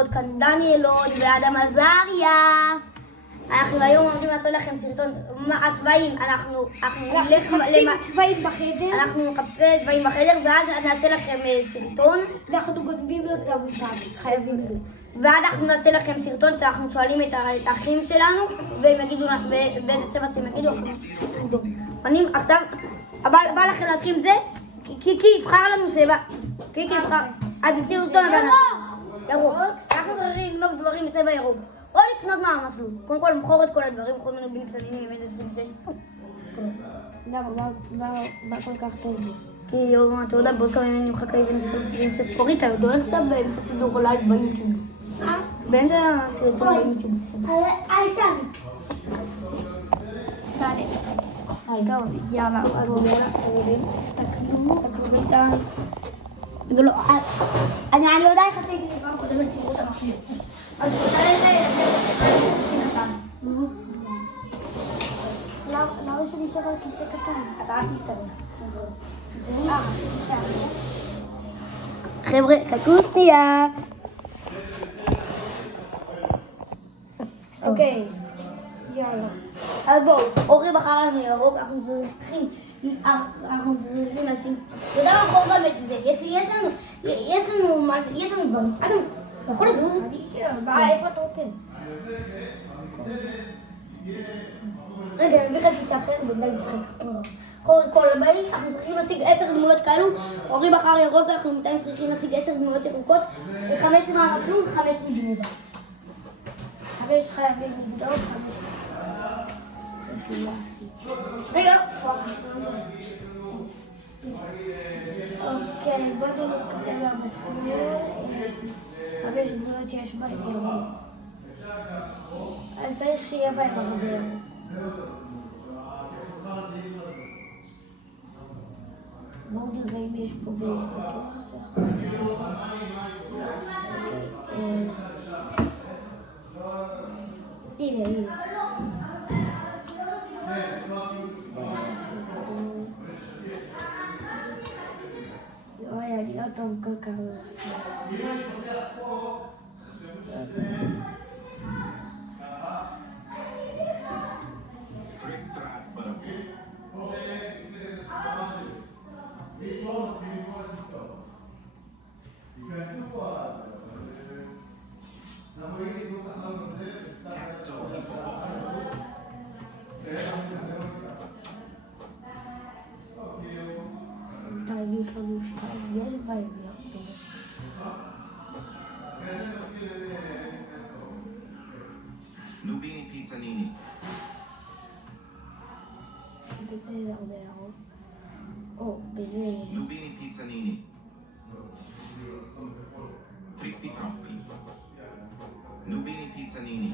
לראות כאן דניאלון ואדם עזריה. אנחנו היום עומדים לעשות לכם סרטון הצבעים, אנחנו מחפשים צבעים בחדר. אנחנו מחפשים צבעים בחדר ואז נעשה לכם סרטון. אנחנו גונבים אותם חייבים. ואז אנחנו נעשה לכם סרטון שאנחנו שואלים את האחים שלנו והם יגידו באיזה צבע שהם יגידו. אני עכשיו, בא לכם להתחיל עם זה? קיקי יבחר לנו צבע. קיקי יבחר. אז תסירו סתום הבנה. ירוק. אנחנו צריכים לגנוב דברים בצבע ירוק. או לקנות מהמסלול. קודם כל למכור את כל הדברים, כל מיני בין קטנים עם איזה 26. למה? מה כל כך טוב בו? כי אתה יודע, בעוד כמה ימים נמחק לי באמצע ספורית, אתה יודע איך זה באמצע סידור לייב ביוטיוב. באמצע הסרטון ביוטיוב. תעלה. טוב, יאללה. אז יאללה, תסתכלו בינתיים. ולא, אני יודע איך עשיתי את זה פעם קודמת שירות המחשב. אז תעלה למה שנשאר על כיסא קטן? אתה רק תסתכל. זה כיסא הזה. חבר'ה, חכו שנייה. אוקיי, יאללה. אז בואו, אורי בחר לנו ירוק, אנחנו צריכים לשים. אתה יודע מה בחור גם את זה? יש לנו דברים. אתה יכול לזוז? איפה אתה רוצה? רגע, אני אביא לך גיצה אחרת, בינתיים נצחק. כל בייס, אנחנו צריכים להשיג 10 דמויות כאלו. אורי בחר ירוק, אנחנו בינתיים צריכים להשיג 10 דמויות ירוקות. ו15 מהמסלול, 15 דמויות. 5 חייבים לבדוק, 5 צריכים להשיג. רגע, אוקיי, בואו נקבל למסלול 5 דמויות שיש בהן ירוק. אני צריך שיהיה בהם הרבה ירוק. בואו נראה אם יש פה בייס פתוח. הנה. אוי, אני לא טוב כל כך. יש לנו 2, יש בהם ירוק. נוביני פיצניני. בזה זה הרבה ירוק. או, בזה... נוביני פיצניני. טריפי טרופי. נוביני פיצניני.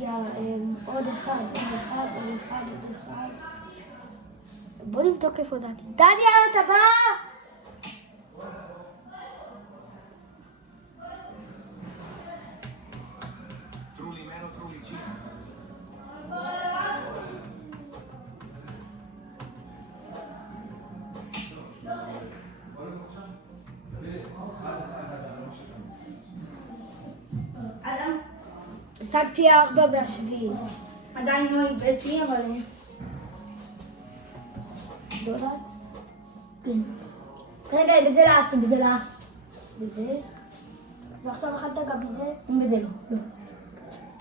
יאללה, עוד אחד. בוא נבדוק איפה דניאל. דניאל, אתה בא? טרולי מנו טרולי צ'י. אדם, שמתי 4 מהשביעי. עדיין לא הבאתי, אבל... דולץ? כן. רגע, בזה לאסתי. בזה? ועכשיו אכלת גם בזה? בזה לא.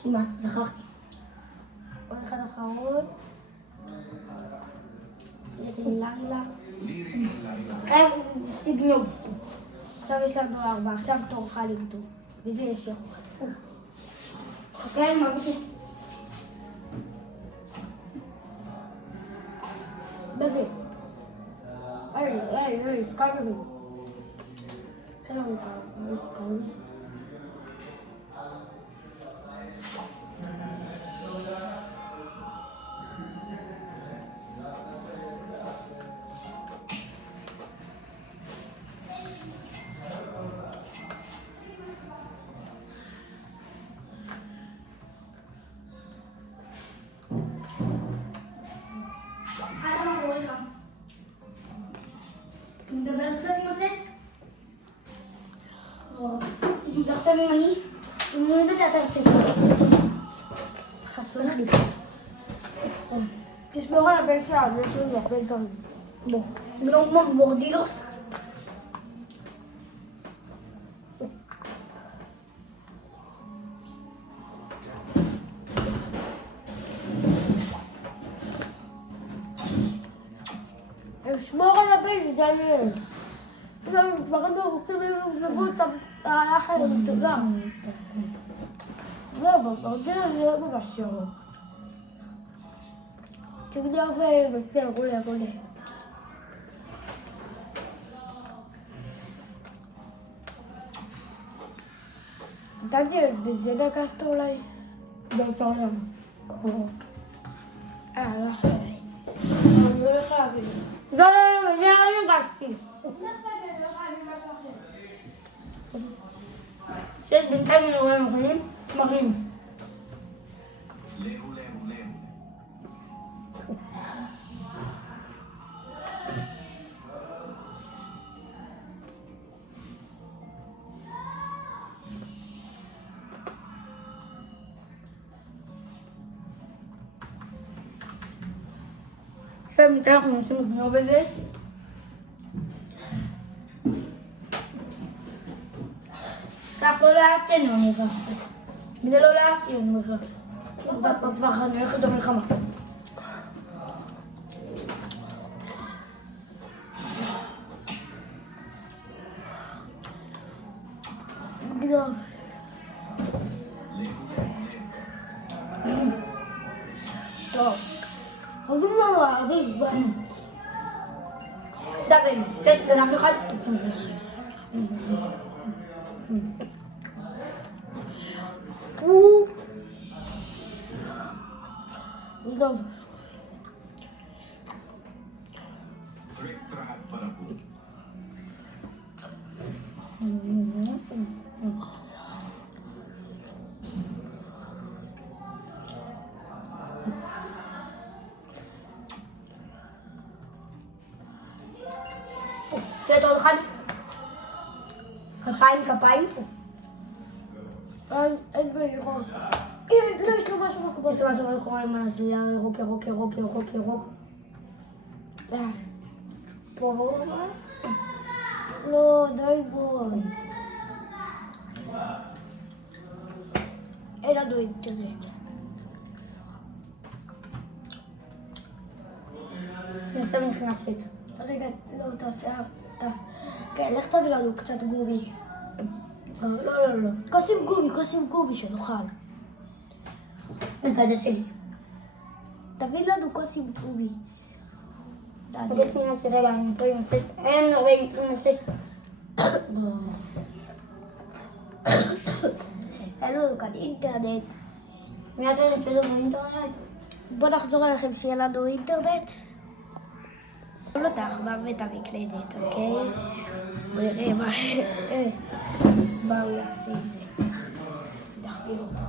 כמעט, זכרתי. עוד אחד אחרון. לילה. לירי לילה. תגנוב. עכשיו יש לנו 4, עכשיו תורך לבדוק. בזה יש ירוק. אוקיי, מה בזה? בזה. היי, סקלבנו. אין לנו כאן. נדבר קצת עם הסט? עכשיו אם אני מוריד את זה אתה עושה את זה. תשמור על הבן שלנו, יש לנו הרבה דברים. בוא, זה לא כמו מורדילוס. לשמור על הבן זה דניאל. יש לנו דברים מרוצים לבוא אותם האחר מתוגר. לא, במורדילוס זה לא ממש ירוק. תגדל ובצל, רולה. דניאל, בזה נגסת אולי? בעיקר למה. לא חייב. אני לא חייב. לא, זה לא נגסתי. בינתיים אני רואה מוכנים? מראים. לכו. עכשיו ניתן אנחנו נשים לגנוב בזה. כך לא לאהבתנו אני חושב. וזה לא לאהבתי אני חושב. כבר אני הולכת למלחמה. גנוב. טוב. חוזרים לנו הרבה דברים. דברים, גנב אחד. טוב. Trick track para po. זה עוד אחד. כפיים. אין בעירות. הנה, יש לו משהו בקבוק. יש משהו בקורה למעלה, זה היה ירוק. פה. לא, די בוא. אין לנו אינטרנט. אני עכשיו נכנסת. רגע, לא, תעשה... כן, לך תביא לנו קצת גומי. לא. כוסים גומי שנאכל. רגע, זה שלי. תביא לנו כוסים גומי. רגע, אני פה עם הסט. אין הרבה אינטרנט. אין לנו כאן אינטרנט. מי עשה את זה באינטרנט? בוא נחזור אליכם שיהיה לנו אינטרנט. בוא נותח ואת המקלדת, אוקיי? בוא נראה מה הוא יעשה עם זה. תחביר אותו.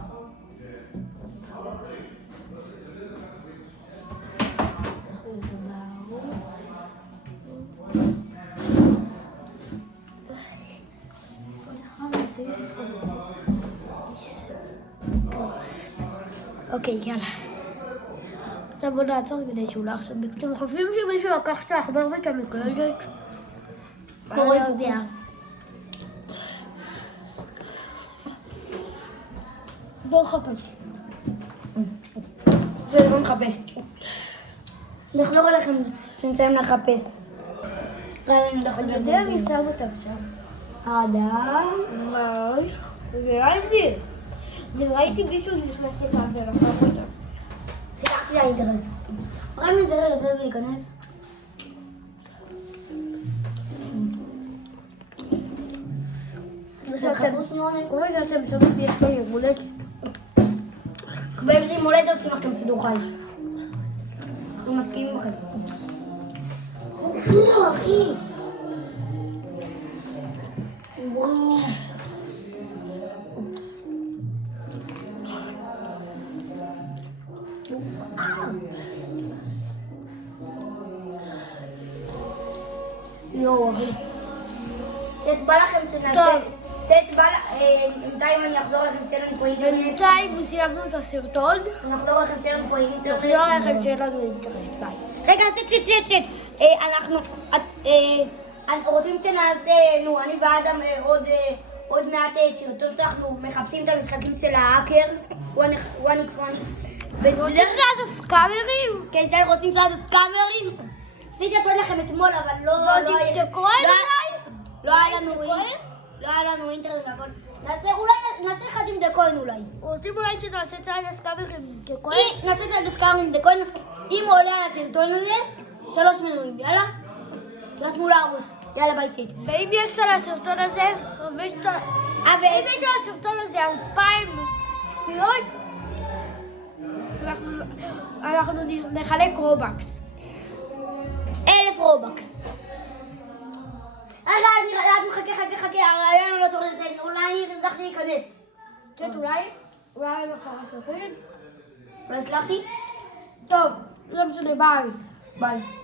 אוקיי, יאללה. עכשיו בוא נעצור כדי שהוא לא עכשיו בכתוב. חושבים שמישהו לקח את העכבר ואת המקלדת? לא יודע. בוא נחפש. זה לא נחפש. נחזור אליכם שנסיים לחפש. אני יודע מי שם אותם שם. האדם. מה? זה ראיתי. אני ראיתי מישהו נכנס לכאן ולקח אותם. שיחקתי לאינטרנט. רק נדבר לזה ולהיכנס. כמו שאתם שומעים, יש לו יום הולדת. ויש לי מולדת עושים לכם סידור חי. אנחנו מסכימים בכם. אחי. וואו. יואו, אחי. סט, בא לכם שנעשה... סט, בא... בינתיים אני אחזור לכם שיהיה לנו פה אינטרנט. בינתיים סיימנו את הסרטון. נחזור לכם שיהיה לנו פה אינטרנט. נחזור לכם שיהיה לנו אינטרנט, ביי. רגע, סט. אנחנו... רוצים שנעשה... נו, אני ואדם עוד מעט סרטון, אנחנו מחפשים את המשחקים של ההאקר. 1x. רוצים שעד הסקאמרים? כן, זה רוצים שעד הסקאמרים. רציתי לעשות לכם אתמול, אבל לא... דיקטקוין אולי? לא היה לנו אינטרנט והכל. נעשה אחד עם דקוין אולי. רוצים אולי שנעשה צעד הסקאמרים עם דיקטקוין? נעשה צעד הסקאמרים עם דקוין. אם הוא עולה על הסרטון הזה, 3 מנויים, יאללה? תרשמו לערוץ. יאללה ביי שיט. ואם יש על הסרטון הזה, אם יש על הסרטון הזה 2,000 צפיות, אנחנו נחלק רובקס. 1,000 רובקס. רגע, חכה, הרעיון לא תורד לצאת, אולי הצלחתי להיכנס. קצת אולי אנחנו מצליחים. לא הצלחתי? טוב, לא משנה, ביי. ביי.